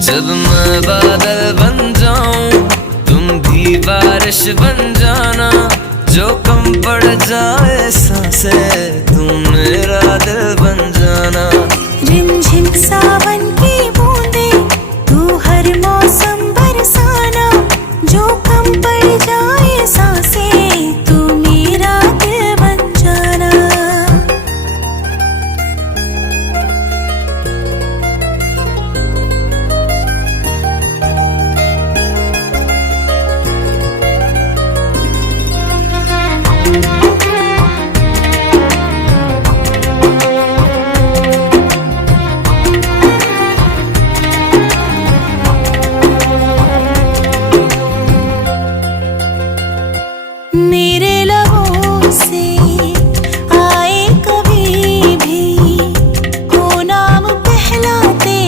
जब मैं बादल बन जाऊं तुम भी बारिश बन जाना, जो कम पड़ जाए सांसें तुम मेरा दिल बन जाना। रिमझिम सावन